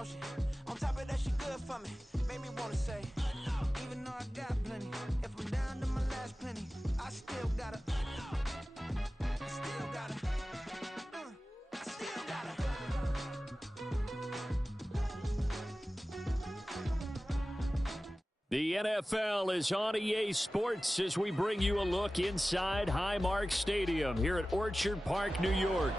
know she on top of that, she good for me. Made me wanna say, even though I got plenty, if I'm down to my last penny, I still gotta, I still gotta, I still gotta. The NFL is on EA Sports as we bring you a look inside Highmark Stadium here at Orchard Park, New York.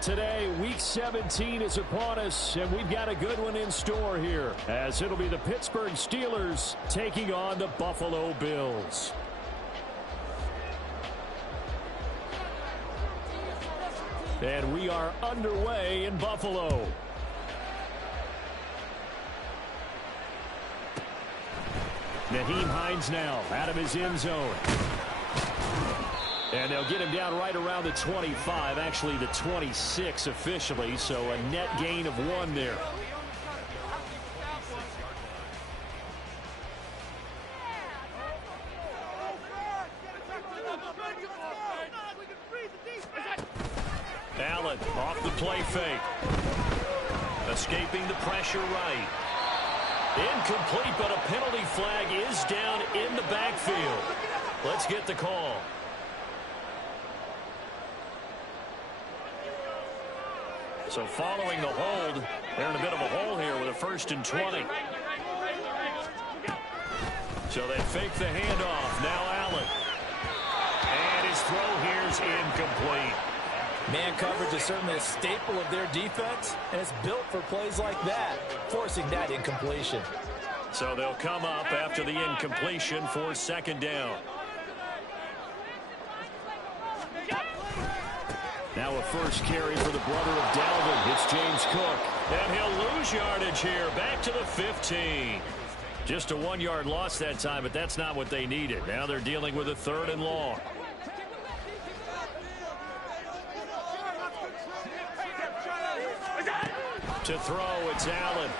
Today, Week 17 is upon us, and we've got a good one in store here, as it'll be the Pittsburgh Steelers taking on the Buffalo Bills. And we are underway in Buffalo. Nyheim Hines now out of his end zone. And they'll get him down right around the 25, actually the 26 officially, so a net gain of 1 there. Allen off the play fake. Escaping the pressure right. Incomplete, but a penalty flag is down in the backfield. Let's get the call. So following the hold, they're in a bit of a hole here with a 1st and 20. So they fake the handoff. Now Allen. And his throw here is incomplete. Man coverage is certainly a staple of their defense, and it's built for plays like that, forcing that incompletion. So they'll come up after the incompletion for 2nd down. Now a first carry for the brother of Dalvin. It's James Cook. And he'll lose yardage here. Back to the 15. Just a 1-yard loss that time, but that's not what they needed. Now they're dealing with a 3rd and long. To throw, it's Allen.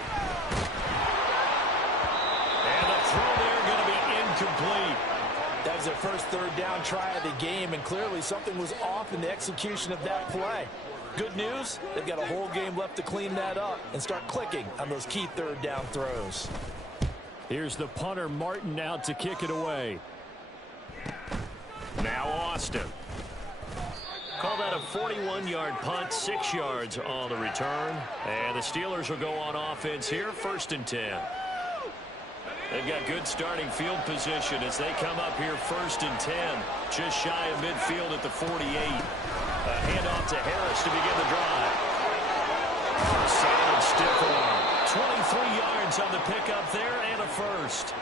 And the throw there going to be incomplete. That was their first 3rd down try of the game, and clearly something was off in the execution of that play. Good news, they've got a whole game left to clean that up and start clicking on those key 3rd down throws. Here's the punter, Martin, out to kick it away. Now Austin. Call that a 41-yard punt, 6 yards on the return. And the Steelers will go on offense here, 1st and 10. They've got good starting field position as they come up here 1st and 10. Just shy of midfield at the 48. A handoff to Harris to begin the drive. Solid stiff arm. 23 yards on the pickup there and a 1st.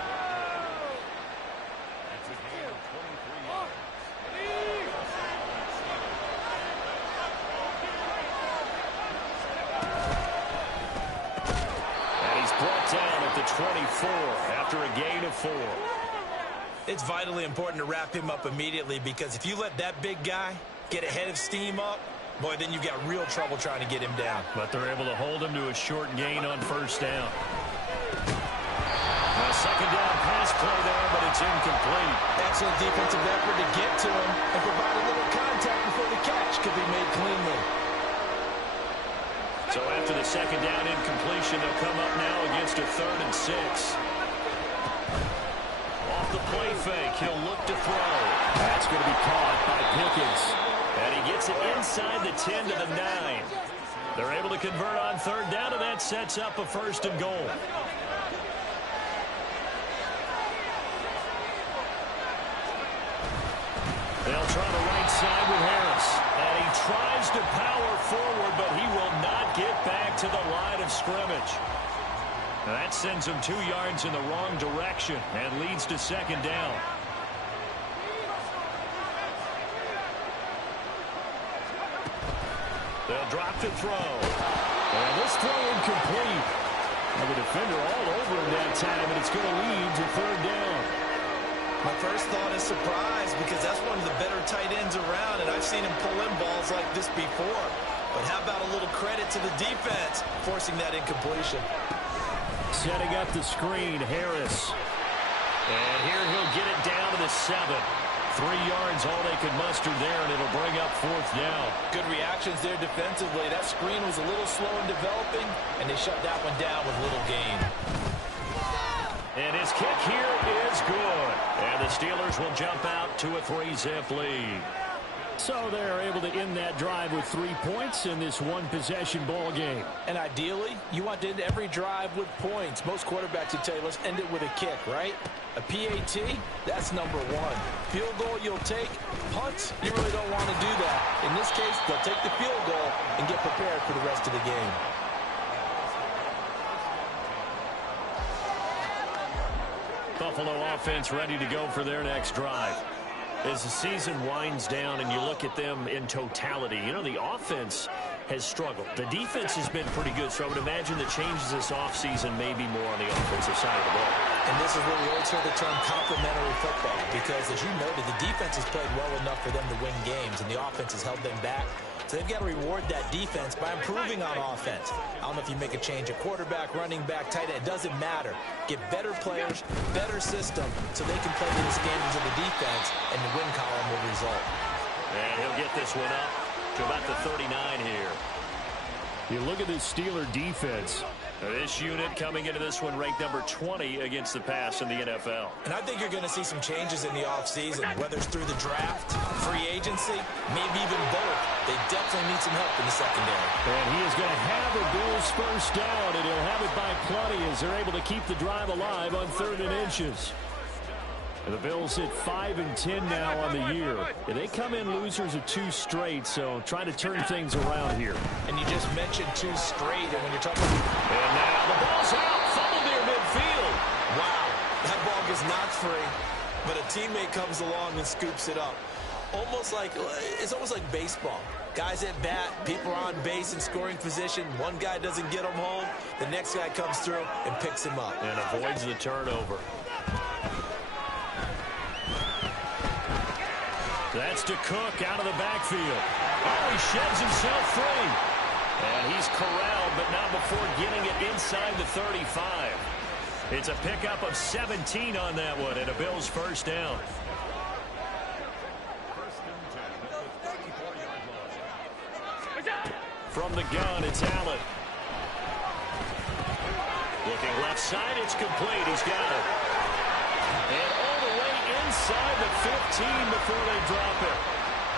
Down at the 24 after a gain of 4. It's vitally important to wrap him up immediately, because if you let that big guy get a head of steam up, boy, then you've got real trouble trying to get him down. But they're able to hold him to a short gain on 1st down. A 2nd down pass play there, but it's incomplete. Excellent defensive effort to get to him and provide a little contact before the catch could be made cleanly. So after the 2nd down incompletion, they'll come up now against a 3rd and 6. Off the play fake, he'll look to throw. That's going to be caught by Pickens. And he gets it inside the 10 to the 9. They're able to convert on 3rd down, and that sets up a 1st and goal. They'll try the right side with Harris. And he tries to power forward, but he will not get back to the line of scrimmage. And that sends him 2 yards in the wrong direction and leads to 2nd down. They'll drop to throw. And this throw incomplete. And the defender all over him that time, and it's going to lead to 3rd down. My first thought is surprise, because that's one of the better tight ends around, and I've seen him pull in balls like this before. But how about a little credit to the defense forcing that incompletion? Setting up the screen, Harris. And here he'll get it down to the 7. 3 yards all they could muster there, and it'll bring up 4th fourth down. Good reactions there defensively. That screen was a little slow in developing, and they shut that one down with little gain. And his kick here is good. And the Steelers will jump out to a 3-zip lead. So they're able to end that drive with 3 points in this one-possession ball game. And ideally, you want to end every drive with points. Most quarterbacks would tell you, let's end it with a kick, right? A PAT, that's number one. Field goal you'll take. Punts, you really don't want to do that. In this case, they'll take the field goal and get prepared for the rest of the game. Buffalo offense ready to go for their next drive. As the season winds down and you look at them in totality, you know, the offense has struggled. The defense has been pretty good, so I would imagine the changes this offseason may be more on the offensive side of the ball. And this is where we always hear the term complementary football, because as you noted, the defense has played well enough for them to win games, and the offense has held them back. So they've got to reward that defense by improving on offense. I don't know if you make a change at quarterback, running back, tight end. It doesn't matter. Get better players, better system, so they can play to the standards of the defense, and the win column will result. And he'll get this one up to about the 39 here. You look at this Steeler defense. This unit coming into this one ranked number 20 against the pass in the NFL. And I think you're going to see some changes in the offseason, whether it's through the draft, free agency, maybe even both. They definitely need some help in the secondary. And he is going to have a Bills first down, and he'll have it by plenty as they're able to keep the drive alive on 3rd and inches. And the Bills hit 5-10 now on the year. And they come in losers of 2 straight, so trying to turn things around here. And you just mentioned 2 straight, and when you're talking about... And now the ball's out, fumbled near midfield. Wow, that ball gets knocked free, but a teammate comes along and scoops it up. It's almost like baseball. Guys at bat, people are on base in scoring position. One guy doesn't get him home, the next guy comes through and picks him up. And avoids the turnover. That's to Cook out of the backfield. Oh, he sheds himself free. And he's corralled, but not before getting it inside the 35. It's a pickup of 17 on that one, and a Bills first down. From the gun, it's Allen. Looking left side, it's complete. He's got it. And all the way inside the 15 before they drop it.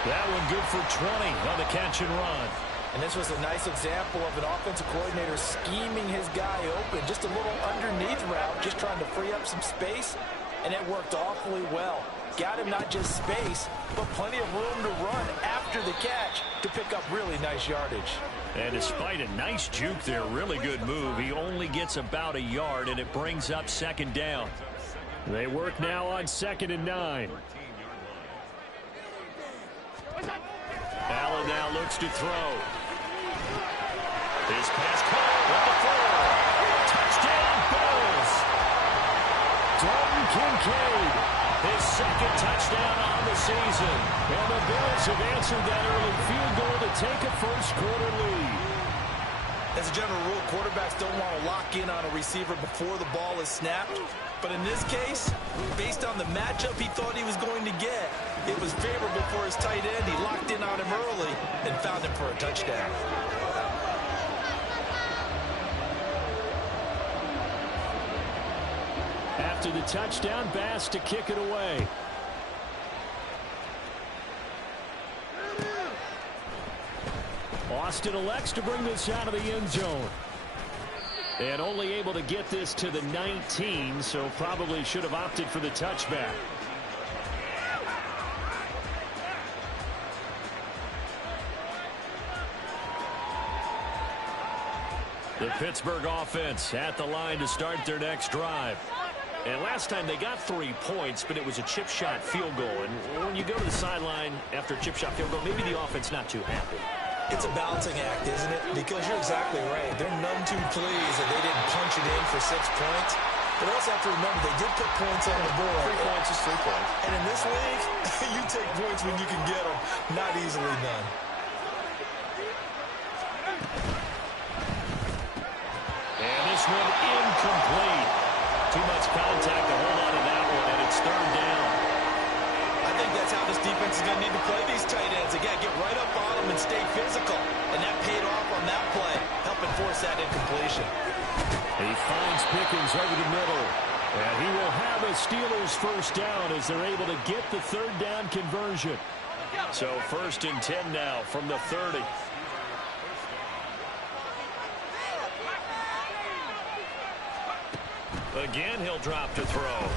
That one good for 20 on the catch and run. And this was a nice example of an offensive coordinator scheming his guy open. Just a little underneath route, just trying to free up some space. And it worked awfully well. Got him not just space, but plenty of room to run after the catch to pick up really nice yardage. And despite a nice juke there, really good move, he only gets about a yard, and it brings up 2nd down. They work now on 2nd and 9. Allen now looks to throw. His pass caught at the 4. Touchdown, Bills. Dalton Kincaid. His 2nd touchdown on the season. And the Bills have answered that early field goal to take a first-quarter lead. As a general rule, quarterbacks don't want to lock in on a receiver before the ball is snapped. But in this case, based on the matchup he thought he was going to get, it was favorable for his tight end. He locked in on him early and found him for a touchdown. After the touchdown, Bass to kick it away. Austin elects to bring this out of the end zone. And only able to get this to the 19, so probably should have opted for the touchback. The Pittsburgh offense at the line to start their next drive. And last time they got 3 points, but it was a chip shot field goal. And when you go to the sideline after a chip shot field goal, maybe the offense not too happy. It's a balancing act, isn't it? Because you're exactly right. They're none too pleased that they didn't punch it in for 6 points. But also have to remember, they did put points on the board. 3 points is 3 points. And in this league, you take points when you can get them. Not easily done. And this one incomplete. Too much contact to hold on to that one, and it's 3rd down. I think that's how this defense is going to need to play these tight ends. Again, get right up on him and stay physical. And that paid off on that play, helping force that incompletion. He finds Pickens over the middle. And he will have a Steelers first down as they're able to get the third down conversion. So 1st and 10 now from the 30. Again, he'll drop to throw.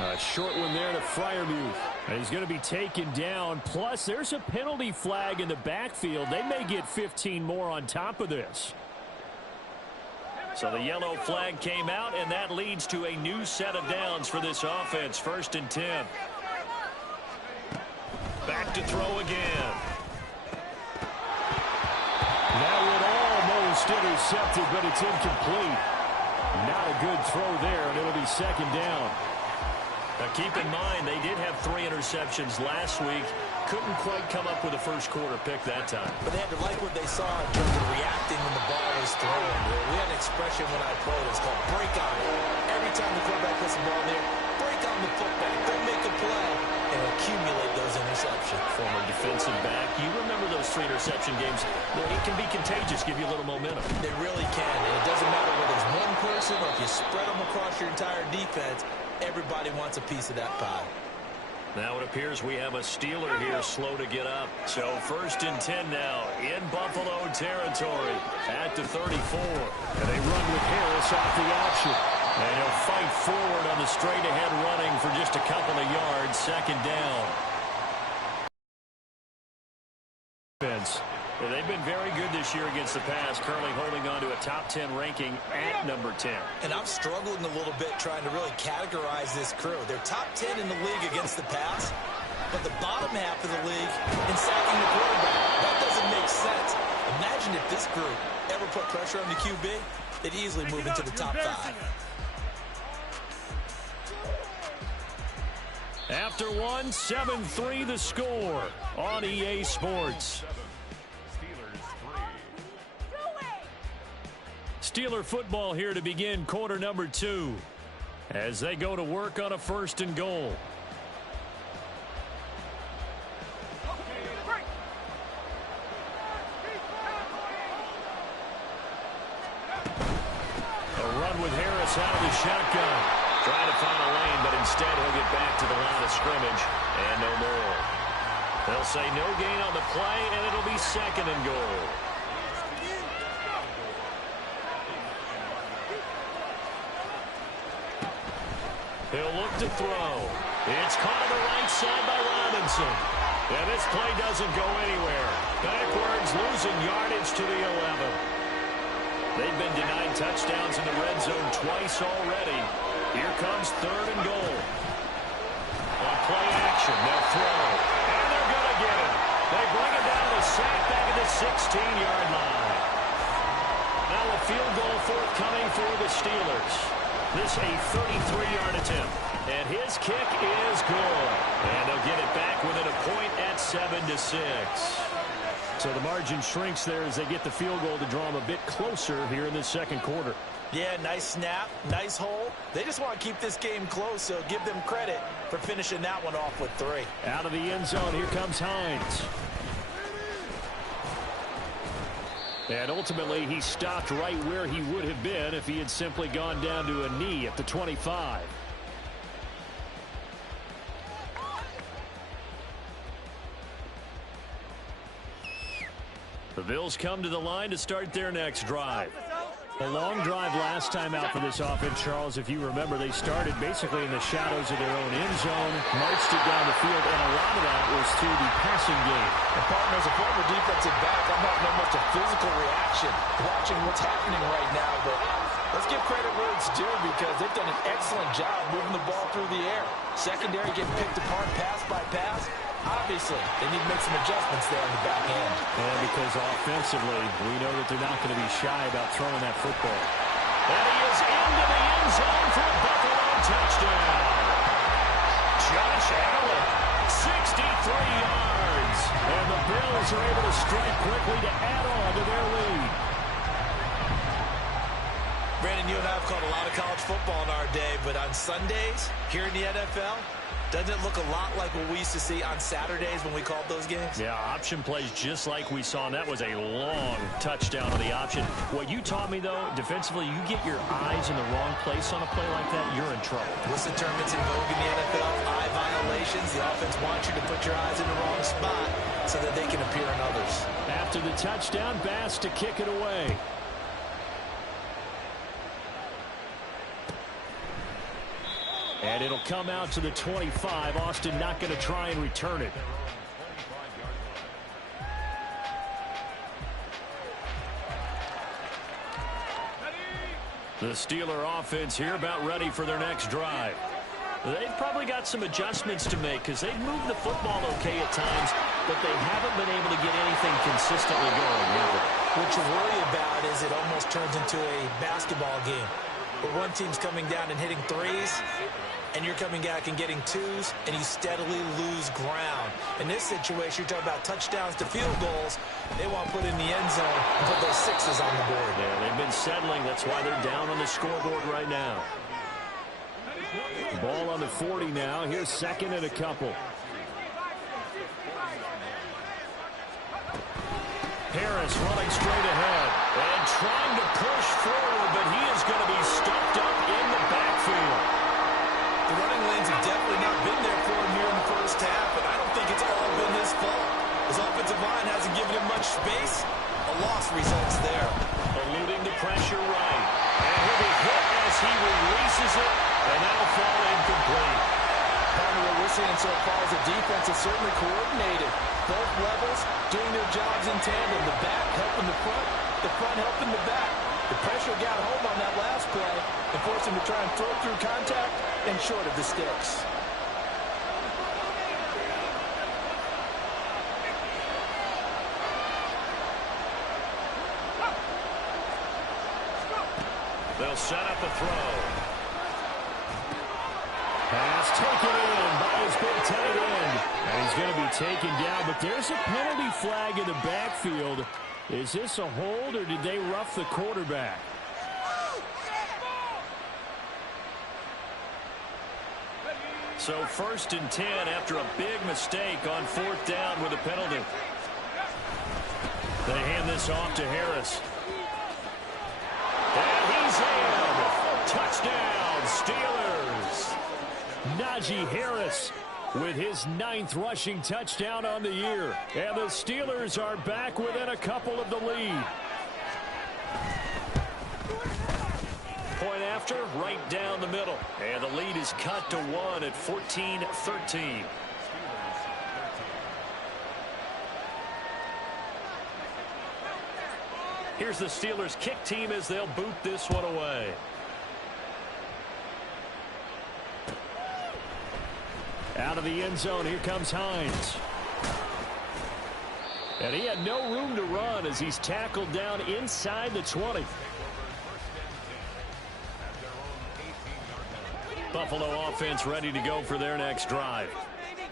A short one there to Freiermuth. And he's going to be taken down. Plus, there's a penalty flag in the backfield. They may get 15 more on top of this. So the yellow flag came out, and that leads to a new set of downs for this offense. 1st and 10. Back to throw again. That would almost intercepted, but it's incomplete. Not a good throw there, and it'll be 2nd down. Now keep in mind, they did have 3 interceptions last week. Couldn't quite come up with a first quarter pick that time. But they had to like what they saw in terms of reacting when the ball was thrown. We had an expression when I played. It's called break on it. Every time the quarterback puts the ball there, break on the football. Go make a play and accumulate those interceptions. Former defensive back. You remember those 3 interception games. It can be contagious, give you a little momentum. They really can. And it doesn't matter whether it's one person or if you spread them across your entire defense. Everybody wants a piece of that pie. Now it appears we have a Steeler here slow to get up. So 1st and 10 now in Buffalo territory at the 34. And they run with Harris off the option. And he'll fight forward on the straight-ahead running for just a couple of yards. 2nd down. They've been very good this year against the pass, currently holding on to a top 10 ranking at number 10. And I'm struggling a little bit trying to really categorize this crew. They're top 10 in the league against the pass, but the bottom half of the league in sacking the quarterback. That doesn't make sense. Imagine if this group ever put pressure on the QB, they'd easily move into the top 5. After 1, 7-3 the score on EA Sports. Steeler football here to begin quarter number 2 as they go to work on a 1st and goal. A run with Harris out of the shotgun. Trying to find a lane, but instead he'll get back to the line of scrimmage and no more. They'll say no gain on the play, and it'll be 2nd and goal. He'll look to throw. It's caught on the right side by Robinson. And this play doesn't go anywhere. Backwards, losing yardage to the 11. They've been denied touchdowns in the red zone twice already. Here comes 3rd and goal. On play action, they'll throw. And they're going to get it. They bring it down the sack back at the 16-yard line. Now a field goal forthcoming for the Steelers. This a 33-yard attempt. And his kick is good. And they'll get it back within a point at 7-6. So the margin shrinks there as they get the field goal to draw them a bit closer here in the 2nd quarter. Yeah, nice snap, nice hole. They just want to keep this game close, so give them credit for finishing that one off with 3. Out of the end zone, here comes Hines. And ultimately, he stopped right where he would have been if he had simply gone down to a knee at the 25. The Bills come to the line to start their next drive. A long drive last time out for this offense, Charles. If you remember, they started basically in the shadows of their own end zone, marched it down the field, and a lot of that was through the passing game. And partner, as a former defensive back, I'm having almost a physical reaction watching what's happening right now. But let's give credit where it's due because they've done an excellent job moving the ball through the air. Secondary getting picked apart pass by pass. Obviously, they need to make some adjustments there on the back end. And because offensively, we know that they're not going to be shy about throwing that football. And he is into the end zone for a Buffalo touchdown. Josh Allen, 63 yards. And the Bills are able to strike quickly to add on to their lead. Brandon, you and I have called a lot of college football in our day, but on Sundays, here in the NFL, Doesn't it look a lot like what we used to see on Saturdays when we called those games? Yeah, option plays just like we saw, and that was a long touchdown on the option. What you taught me, though, defensively, you get your eyes in the wrong place on a play like that, you're in trouble. What's the term that's in vogue in the NFL? Eye violations. The offense wants you to put your eyes in the wrong spot so that they can appear in others. After the touchdown, Bass to kick it away. And it'll come out to the 25. Austin not going to try and return it. The Steeler offense here about ready for their next drive. They've probably got some adjustments to make because they've moved the football okay at times, but they haven't been able to get anything consistently going either. What you worry about is it almost turns into a basketball game where one team's coming down and hitting threes, and you're coming back and getting twos, and you steadily lose ground. In this situation, you're talking about touchdowns to field goals. They want to put in the end zone and put those sixes on the board. Yeah, they've been settling. That's why they're down on the scoreboard right now. Ball on the 40 now. Here's second and a couple. Harris running straight ahead and trying to push forward, but he is going to be stuffed up in the backfield. The running lanes have definitely not been there for him here in the first half, and I don't think it's all been his fault. His offensive line hasn't given him much space. A loss results there. Eluding the pressure right. And he'll be hit as he releases it, and that'll fall incomplete. Part of what we're seeing so far is the defense is certainly coordinated. Both levels doing their jobs in tandem. The back helping the front helping the back. The pressure got home on that last play and forced him to try and throw through contact and short of the sticks. They'll set up a throw. Pass taken in by his big tight end. And he's going to be taken down, but there's a penalty flag in the backfield. Is this a hold, or did they rough the quarterback? So 1st and 10 after a big mistake on 4th down with a penalty. They hand this off to Harris. And he's in. Touchdown, Steelers. Najee Harris with his 9th rushing touchdown on the year. And the Steelers are back within a couple of the lead. Point after, right down the middle. And the lead is cut to 1 at 14-13. Here's the Steelers kick team as they'll boot this one away. Out of the end zone, here comes Hines. And he had no room to run as he's tackled down inside the 20. Buffalo offense ready to go for their next drive.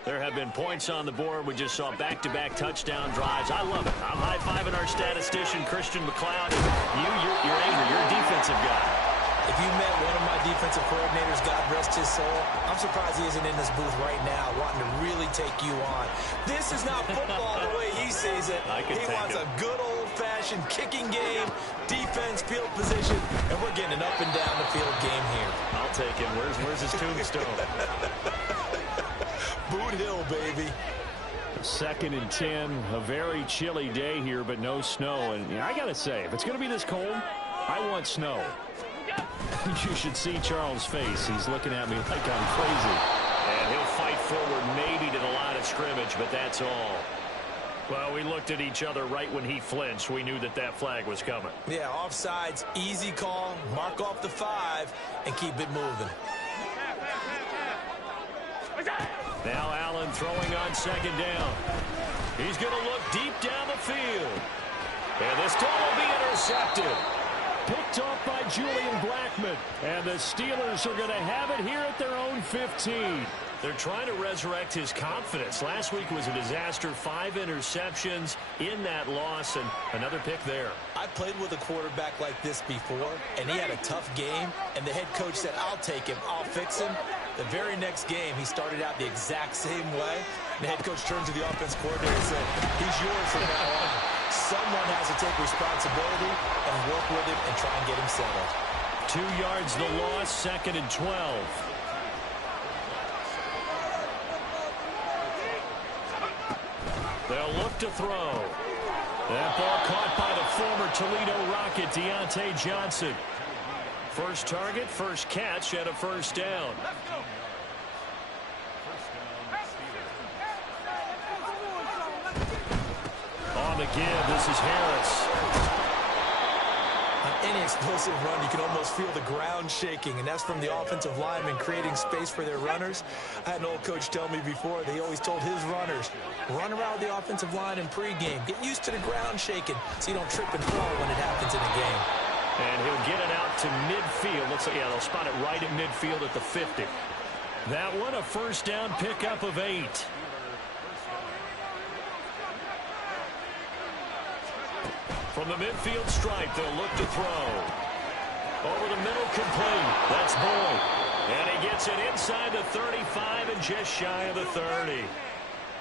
There have been points on the board. We just saw back-to-back touchdown drives. I love it. I'm high-fiving our statistician, Christian McLeod. You're angry. You're a defensive guy. If you met one of my defensive coordinators, God rest his soul, I'm surprised he isn't in this booth right now wanting to really take you on. This is not football the way he sees it. He wants a good old-fashioned kicking game, defense, field position, and we're getting an up-and-down the field game here. I'll take him. Where's his tombstone? Boot Hill, baby. 2nd and 10, a very chilly day here, but no snow. And I got to say, if it's going to be this cold, I want snow. You should see Charles' face. He's looking at me like I'm crazy. And he'll fight forward maybe to the line of scrimmage, but that's all. Well, we looked at each other right when he flinched. We knew that flag was coming. Yeah, offsides, easy call, mark off the 5, and keep it moving. Now Allen throwing on 2nd down. He's going to look deep down the field. And this ball will be intercepted. Picked off by Julian Blackmon. And the Steelers are going to have it here at their own 15. They're trying to resurrect his confidence. Last week was a disaster. 5 interceptions in that loss, and another pick there. I played with a quarterback like this before, and he had a tough game, and the head coach said, I'll take him, I'll fix him. The very next game, he started out the exact same way. The head coach turned to the offense coordinator and said, he's yours from now on. Someone has to take responsibility and work with him and try and get him settled. 2 yards the loss, 2nd and 12. They'll look to throw. That ball caught by the former Toledo Rocket, Deontay Johnson. First target, first catch, and a first down. On the give, this is Harris. On any explosive run, you can almost feel the ground shaking, and that's from the offensive linemen creating space for their runners. I had an old coach tell me before, they always told his runners, run around the offensive line in pregame. Get used to the ground shaking so you don't trip and fall when it happens in a game. And he'll get it out to midfield. Looks like, yeah, they'll spot it right at midfield at the 50. That one, a first down pickup of 8. From the midfield stripe, they'll look to throw. Over the middle, complete. That's Boyd. And he gets it inside the 35 and just shy of the 30.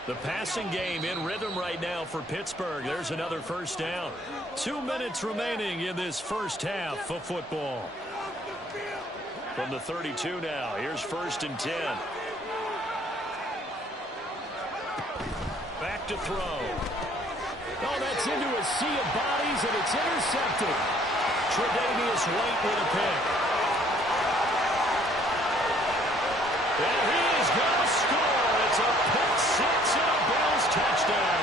The passing game in rhythm right now for Pittsburgh. There's another first down. 2 minutes remaining in this first half of football. From the 32 now, here's 1st and 10. Back to throw. Oh, that's into a sea of bodies, and it's intercepted. Tre'Davious White with a pick. And he is going to score. It's a pick six and a Bills touchdown.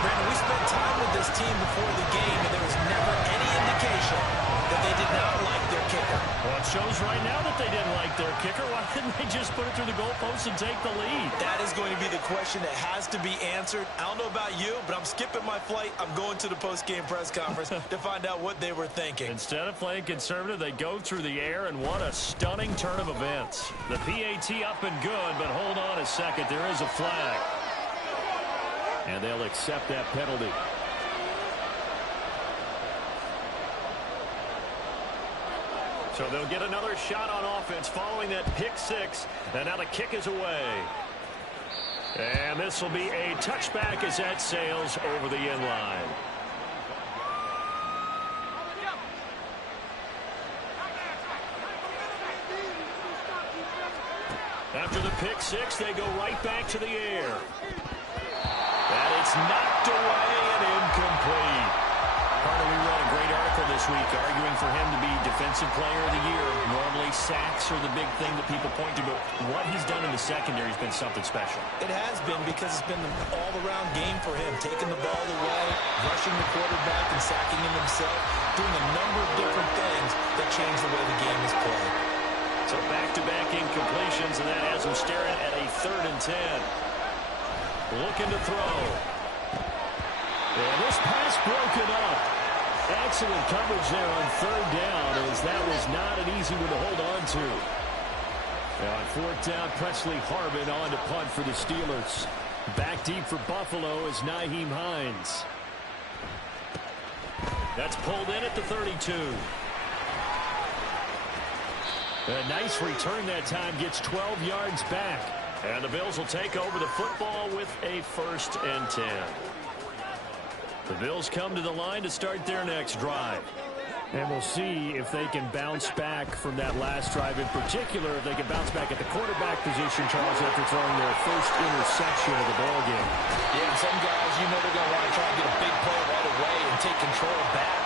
Brandon, we spent time with this team before the game, and there was never any indication that they did not like their kicker. Well, it shows right now that they didn't like their kicker. Why didn't they just put it through the goalpost and take the lead? That is going to be the question that has to be answered. I don't know about you, but I'm skipping my flight. I'm going to the post-game press conference to find out what they were thinking. Instead of playing conservative, they go through the air, and what a stunning turn of events. The PAT up and good, but hold on a second. There is a flag. And they'll accept that penalty. So they'll get another shot on offense following that pick six. And now the kick is away. And this will be a touchback as that sails over the end line. After the pick six, they go right back to the air. And it's knocked away and incomplete. Carter, we read a great article this week arguing for him to be Defensive Player of the Year. Normally sacks are the big thing that people point to, but what he's done in the secondary has been something special. It has been, because it's been an all-around game for him, taking the ball away, rushing the quarterback and sacking him himself, doing a number of different things that change the way the game is played. So back-to-back incompletions, and that has him staring at a 3rd and 10. Looking to throw. And this pass broken up. Excellent coverage there on 3rd down, as that was not an easy one to hold on to. Now on 4th down, Presley Harvin on to punt for the Steelers. Back deep for Buffalo is Nyheim Hines. That's pulled in at the 32. A nice return that time, gets 12 yards back. And the Bills will take over the football with a 1st and 10. The Bills come to the line to start their next drive. And we'll see if they can bounce back from that last drive. In particular, if they can bounce back at the quarterback position, Charles, after throwing their first interception of the ballgame. Yeah, and some guys, you know they're going to want to try and get a big play right away and take control back.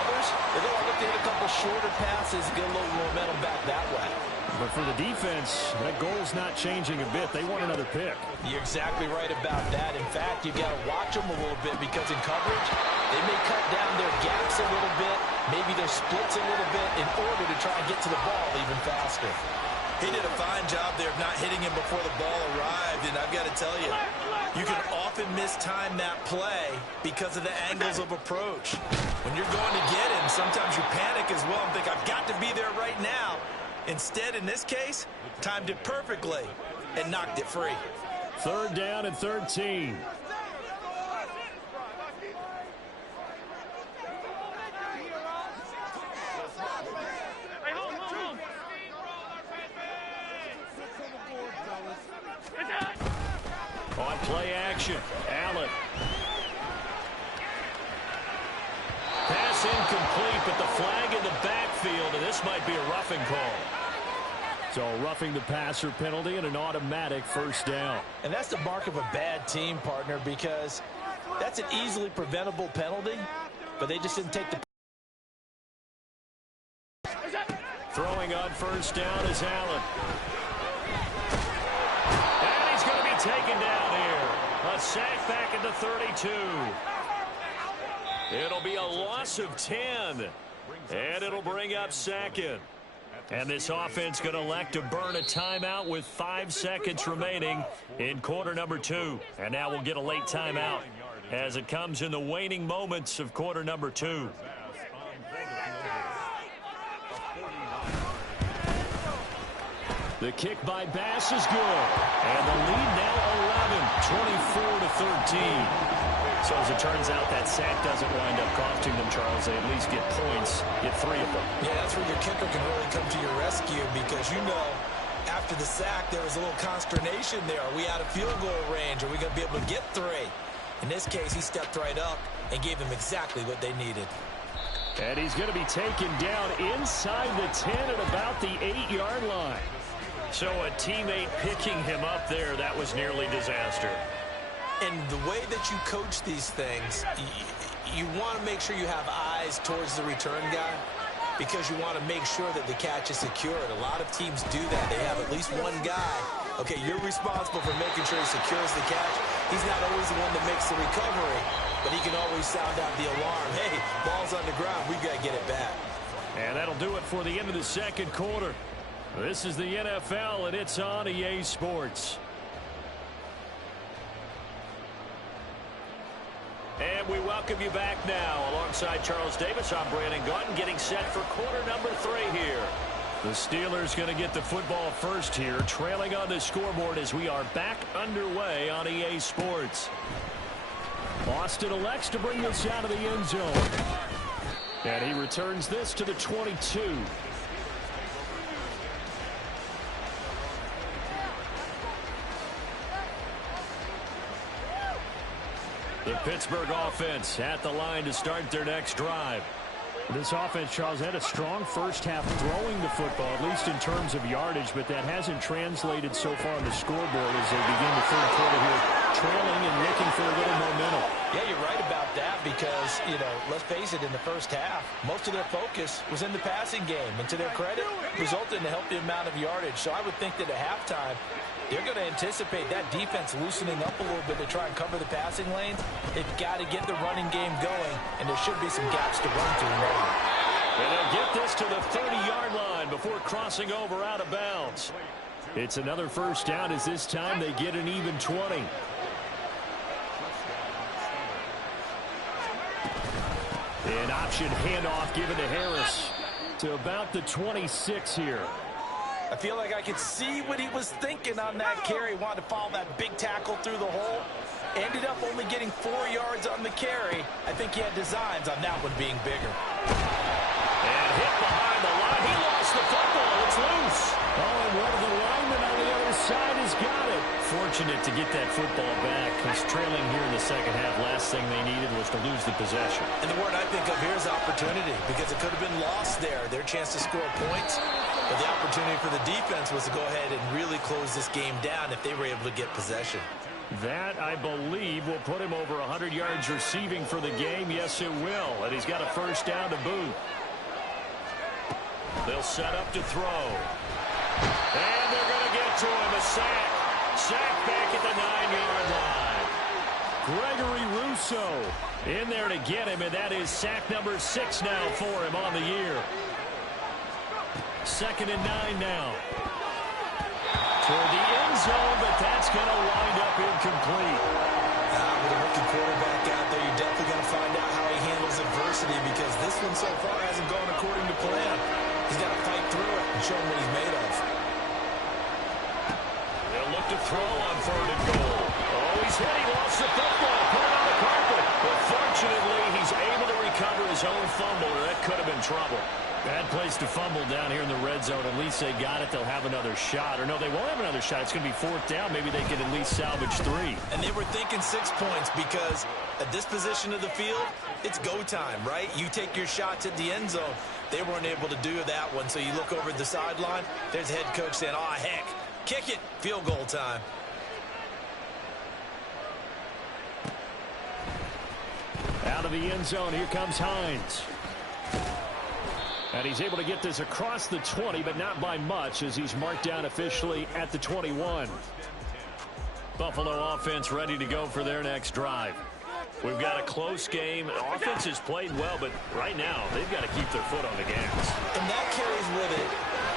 Others, they're going to look to hit a couple shorter passes and get a little momentum back that way. But for the defense, that goal's not changing a bit. They want another pick. You're exactly right about that. In fact, you've got to watch them a little bit, because in coverage, they may cut down their gaps a little bit, maybe their splits a little bit, in order to try and get to the ball even faster. He did a fine job there of not hitting him before the ball arrived, and I've got to tell you, you can often mistime that play because of the angles of approach. When you're going to get him, sometimes you panic as well and think, I've got to be there right now. Instead, in this case, timed it perfectly and knocked it free. 3rd down and 13. possession. Allen. Pass incomplete, but the flag in the backfield, and this might be a roughing call. So roughing the passer penalty and an automatic first down. And that's the mark of a bad team, partner, because that's an easily preventable penalty, but they just didn't take the... Throwing on first down is Allen. And he's going to be taken down here. A sack back at the 32. It'll be a loss of 10. And it'll bring up second. And this offense going to elect to burn a timeout with 5 seconds remaining in quarter number 2. And now we'll get a late timeout as it comes in the waning moments of quarter number 2. The kick by Bass is good. And the lead now 11, 24-13. So as it turns out, that sack doesn't wind up costing them, Charles. They at least get points, get 3 of them. Yeah, that's where your kicker can really come to your rescue because, you know, after the sack, there was a little consternation there. Are we out of field goal range? Are we going to be able to get 3? In this case, he stepped right up and gave them exactly what they needed. And he's going to be taken down inside the 10 at about the 8-yard line. So a teammate picking him up there, that was nearly disaster. And the way that you coach these things, you want to make sure you have eyes towards the return guy because you want to make sure that the catch is secured. A lot of teams do that. They have at least one guy. Okay, you're responsible for making sure he secures the catch. He's not always the one that makes the recovery, but he can always sound out the alarm. Hey, ball's on the ground. We've got to get it back. And that'll do it for the end of the second quarter. This is the NFL, and it's on EA Sports. And we welcome you back now. Alongside Charles Davis, I'm Brandon Gaudin, getting set for quarter number 3 here. The Steelers going to get the football first here, trailing on the scoreboard as we are back underway on EA Sports. Austin elects to bring this out of the end zone. And he returns this to the 22. The Pittsburgh offense at the line to start their next drive. This offense, Charles, had a strong first half throwing the football, at least in terms of yardage, but that hasn't translated so far on the scoreboard as they begin the third quarter here, trailing and looking for a little momentum. Yeah, you're right about that because, you know, let's face it, in the first half, most of their focus was in the passing game. And to their credit, resulted in a healthy amount of yardage. So I would think that at halftime, they're going to anticipate that defense loosening up a little bit to try and cover the passing lanes. They've got to get the running game going, and there should be some gaps to run through. And they'll get this to the 30-yard line before crossing over out of bounds. It's another first down as this time they get an even 20. An option handoff given to Harris to about the 26 here. I feel like I could see what he was thinking on that carry. Wanted to follow that big tackle through the hole. Ended up only getting 4 yards on the carry. I think he had designs on that one being bigger. And hit behind the line. He lost the football. It's loose. Oh, and one of the linemen on the other side has got it. Fortunate to get that football back. He's trailing here in the second half. Last thing they needed was to lose the possession. And the word I think of here is opportunity because it could have been lost there. Their chance to score points. But the opportunity for the defense was to go ahead and really close this game down if they were able to get possession. That, I believe, will put him over 100 yards receiving for the game. Yes, it will. And he's got a first down to boot. They'll set up to throw. And they're going to get to him. A sack. Sack back at the 9-yard line. Gregory Rousseau in there to get him, and that is sack number 6 now for him on the year. 2nd and 9 now. Toward the end zone, but that's going to wind up incomplete. With a rookie quarterback out there, you're definitely going to find out how he handles adversity because this one so far hasn't gone according to plan. He's got to fight through it and show him what he's made of. They'll look to throw on 3rd and goal. Oh, he's hit. He lost the football. Put it on the carpet. But fortunately, he's able to recover his own fumble, or that could have been trouble. Bad place to fumble down here in the red zone. At least they got it. They'll have another shot. Or no, they won't have another shot. It's going to be 4th down. Maybe they can at least salvage 3. And they were thinking 6 points because at this position of the field, it's go time, right? You take your shots at the end zone. They weren't able to do that one. So you look over at the sideline. There's the head coach saying, "Oh, heck, kick it. Field goal time." Out of the end zone, here comes Hines. And he's able to get this across the 20, but not by much as he's marked down officially at the 21. Buffalo offense ready to go for their next drive. We've got a close game. Offense has played well, but right now they've got to keep their foot on the gas. And that carries with it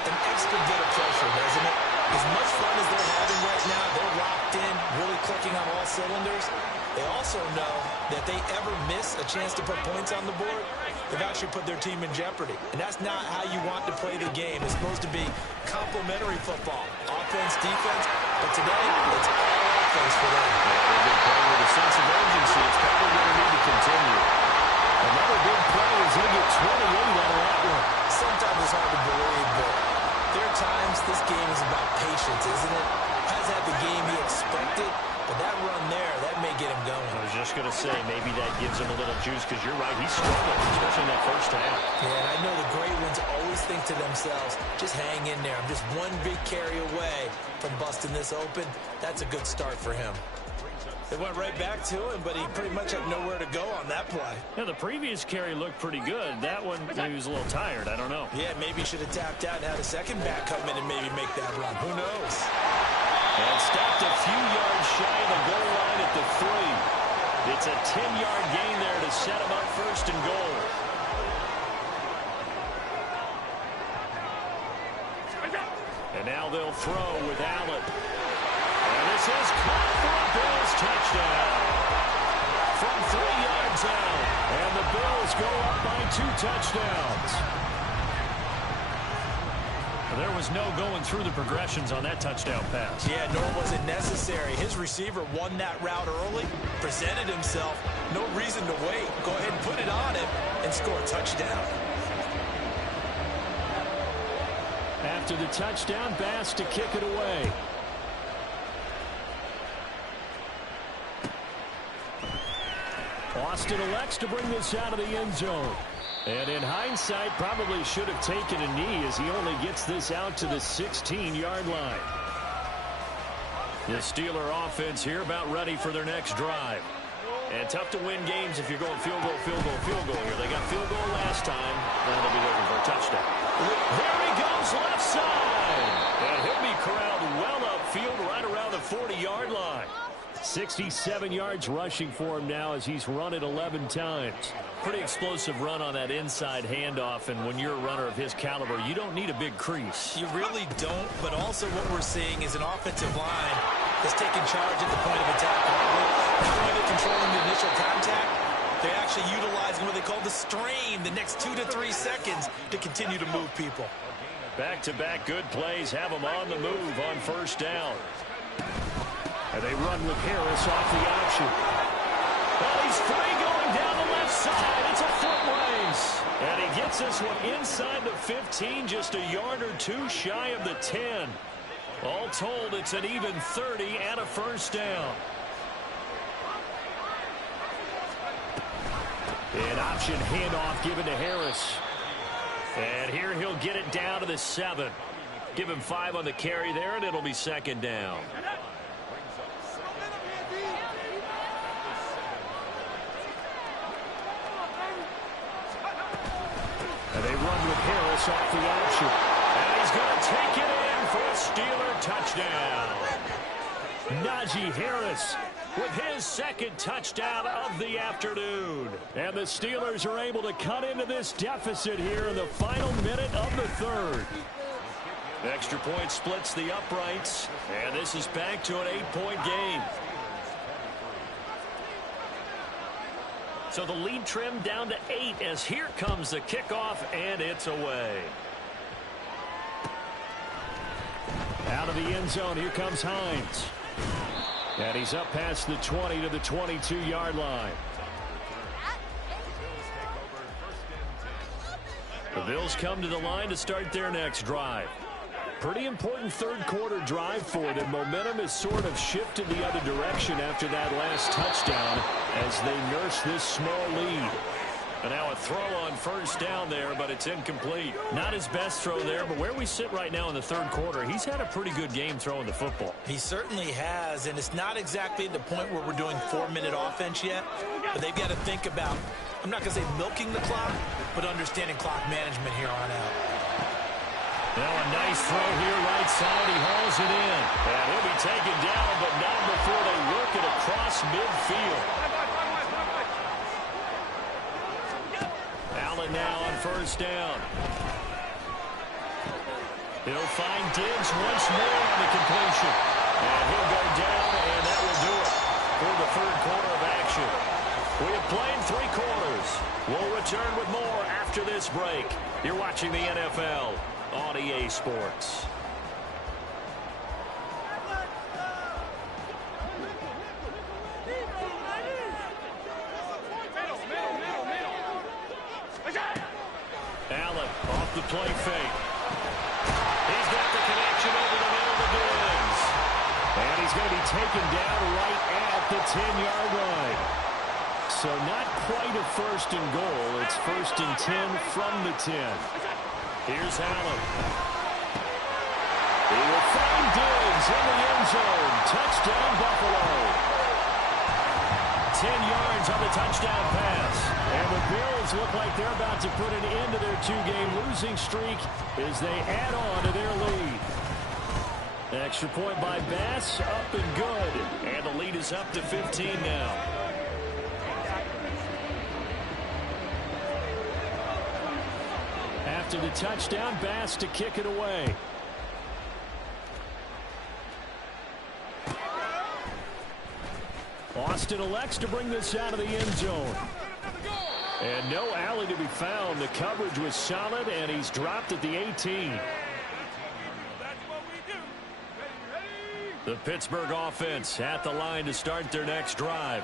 an extra bit of pressure, doesn't it? As much fun as they're having right now, they're locked in, really clicking on all cylinders. They also know that if they ever miss a chance to put points on the board, they've actually put their team in jeopardy. And that's not how you want to play the game. It's supposed to be complementary football, offense, defense. But today, it's all offense for them. They've been playing with a sense of urgency. It's probably going to need to continue. Another big play is he'll get 28 out of that one. Sometimes it's hard to believe, but there are times this game is about patience, isn't it? Has had the game he expected, but that run there, that may get him going. I was just going to say, maybe that gives him a little juice because you're right, he struggled, especially in that first half. Yeah, and I know the great ones always think to themselves, just hang in there. I'm just one big carry away from busting this open. That's a good start for him. It went right back to him, but he pretty much had nowhere to go on that play. Yeah, the previous carry looked pretty good. That one, he was a little tired. I don't know. Yeah, maybe he should have tapped out and had a second back come in and maybe make that run. Who knows? And stopped a few yards shy of the goal line at the 3. It's a 10-yard gain there to set him up 1st and goal. And now they'll throw with Allen. And this is caught for a Bills touchdown. From 3 yards out. And the Bills go up by 2 touchdowns. There was no going through the progressions on that touchdown pass. Yeah, nor was it necessary. His receiver won that route early, presented himself. No reason to wait. Go ahead and put it on him and score a touchdown. After the touchdown, Bass to kick it away. Austin elects to bring this out of the end zone. And in hindsight, probably should have taken a knee as he only gets this out to the 16-yard line. The Steeler offense here about ready for their next drive. And tough to win games if you're going field goal, field goal, field goal here. They got field goal last time. Now they'll be looking for a touchdown. There he goes, left side. And he'll be corralled well upfield right around the 40-yard line. 67 yards rushing for him now as he's run it 11 times. Pretty explosive run on that inside handoff, and when you're a runner of his caliber, you don't need a big crease. You really don't, but also what we're seeing is an offensive line that's taking charge at the point of attack. Not only they're controlling the initial contact, they're actually utilizing what they call the strain, the next 2 to 3 seconds to continue to move people. Back-to-back good plays have them on the move on 1st down. And they run with Harris off the option. Well, he's free going down the left side. It's a foot race. And he gets this one inside the 15, just a yard or 2 shy of the 10. All told, it's an even 30 and a 1st down. An option handoff given to Harris. And here he'll get it down to the 7. Give him 5 on the carry there, and it'll be 2nd down. And they run with Harris off the option. And he's going to take it in for a Steeler touchdown. Najee Harris with his 2nd touchdown of the afternoon. And the Steelers are able to cut into this deficit here in the final minute of the 3rd. Extra point splits the uprights, and this is back to an 8-point game. So the lead trimmed down to 8 as here comes the kickoff, and it's away. Out of the end zone, here comes Hines. And he's up past the 20 to the 22-yard line. The Bills come to the line to start their next drive. Pretty important third quarter drive for them. Momentum has sort of shifted the other direction after that last touchdown as they nurse this small lead. And now a throw on first down there, but it's incomplete. Not his best throw there, but where we sit right now in the third quarter, he's had a pretty good game throwing the football. He certainly has, and it's not exactly the point where we're doing 4-minute offense yet, but they've got to think about, I'm not going to say milking the clock, but understanding clock management here on out. Now a nice throw here right side. He hauls it in. And he'll be taken down, but not before they work it across midfield. Allen now on first down. He'll find Diggs once more on the completion. And he'll go down, and that will do it for the third quarter of action. We have played 3 quarters. We'll return with more after this break. You're watching the NFL on EA Sports. Allen off the play fake. He's got the connection over the middle to Diggs. And he's going to be taken down right at the 10-yard line. So not quite a first and goal. It's first and 10 from the 10. Here's Allen. He will find Diggs in the end zone. Touchdown, Buffalo. 10 yards on the touchdown pass. And the Bills look like they're about to put an end to their 2-game losing streak as they add on to their lead. Extra point by Bass, up and good. And the lead is up to 15 now. After the touchdown, Bass to kick it away. Austin elects to bring this out of the end zone. And no alley to be found. The coverage was solid, and he's dropped at the 18. The Pittsburgh offense at the line to start their next drive.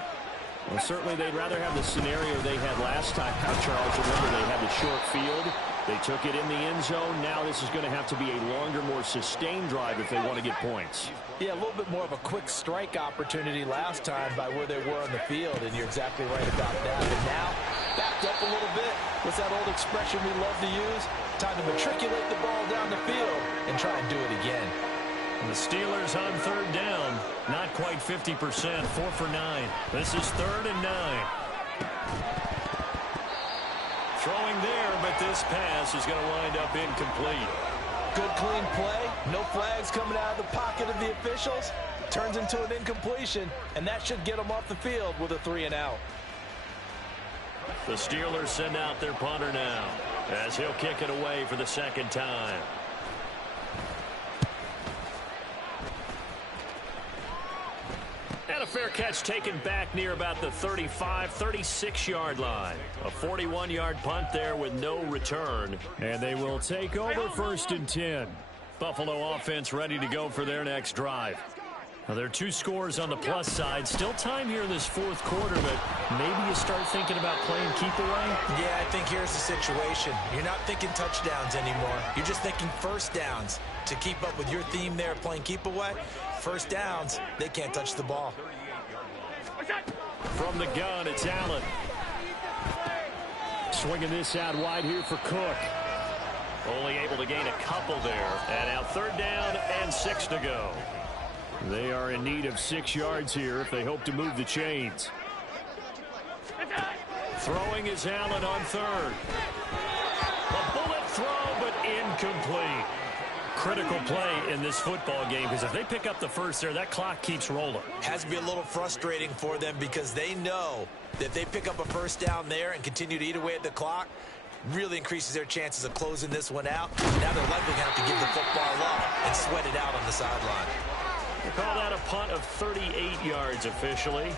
Well, certainly they'd rather have the scenario they had last time out, Charles. Remember, they had the short field. They took it in the end zone. Now this is going to have to be a longer, more sustained drive if they want to get points. Yeah, a little bit more of a quick strike opportunity last time by where they were on the field, and you're exactly right about that. And now, backed up a little bit. What's that old expression we love to use? Time to matriculate the ball down the field and try and do it again. And the Steelers on third down, not quite 50%, 4 for 9. This is 3rd and 9. Throwing there, but this pass is going to wind up incomplete. Good clean play. No flags coming out of the pocket of the officials. Turns into an incompletion, and that should get them off the field with a 3 and out. The Steelers send out their punter now as he'll kick it away for the second time. And a fair catch taken back near about the 35, 36-yard line. A 41-yard punt there with no return. And they will take over 1st and 10. Buffalo offense ready to go for their next drive. Now, there are 2 scores on the plus side. Still time here in this 4th quarter, but maybe you start thinking about playing keep away? Yeah, I think here's the situation. You're not thinking touchdowns anymore. You're just thinking first downs. To keep up with your theme there, playing keep away, first downs, they can't touch the ball. From the gun, it's Allen. Swinging this out wide here for Cook. Only able to gain a couple there. And now 3rd down and 6 to go. They are in need of 6 yards here if they hope to move the chains. Throwing is Allen on 3rd. A bullet throw, but incomplete. Critical play in this football game, because if they pick up the first there, that clock keeps rolling. Has to be a little frustrating for them because they know that if they pick up a first down there and continue to eat away at the clock, really increases their chances of closing this one out. Now they're likely going to have to give the football up and sweat it out on the sideline. They call that a punt of 38 yards officially.